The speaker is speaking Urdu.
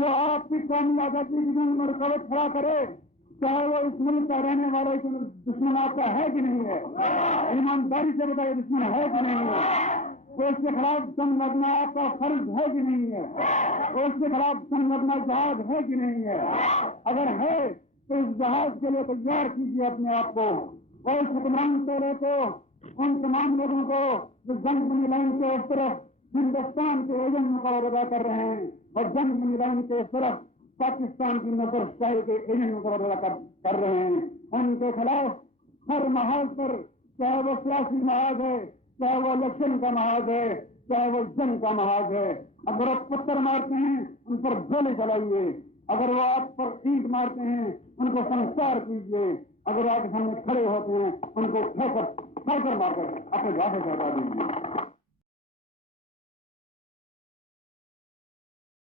جو آپ کی قومی آزادی کی جنگ میں رکاوٹ کھڑا کرے، چاہے وہ اس ملک کا رہنے والے دشمن آپ کا ہے کہ نہیں ہے، ایمانداری سے بتائیے دشمن ہے کہ نہیں ہے، تو اس کے خلاف جنگ لڑنا آپ کا فرض ہے کہ نہیں ہے، تو اس کے خلاف جنگ لڑنا جہاد ہے کہ نہیں ہے، اگر ہے تو اس جہاز کے لیے تیار کیجیے اپنے آپ کو، اور اس حکمران ٹولے کو، ان تمام لوگوں کو جو جنگ بنی لائن کے اس طرف ہندوستان کے ایجنٹ مقابلہ ادا کر رہے ہیں اور جنگ بنی لائن کے اس طرف پاکستان کی نظر شاہی کے ایجنٹ مقابلہ کر رہے ہیں، ان کے خلاف ہر محاذ پر، چاہے وہ سیاسی محاذ ہے، چاہے وہ الیکشن کا محاذ ہے، چاہے وہ جنگ کا محاذ ہے، اگر آپ پتھر مارتے ہیں ان پر گولی چلائیے، اگر وہ آپ پر اینٹ مارتے ہیں ان کو سنسار کیجیے، اگر آپ کے سامنے کھڑے ہوتے ہیں ان کو ٹھوکر مار کر اپنے گھر سے ہٹا دیجیے۔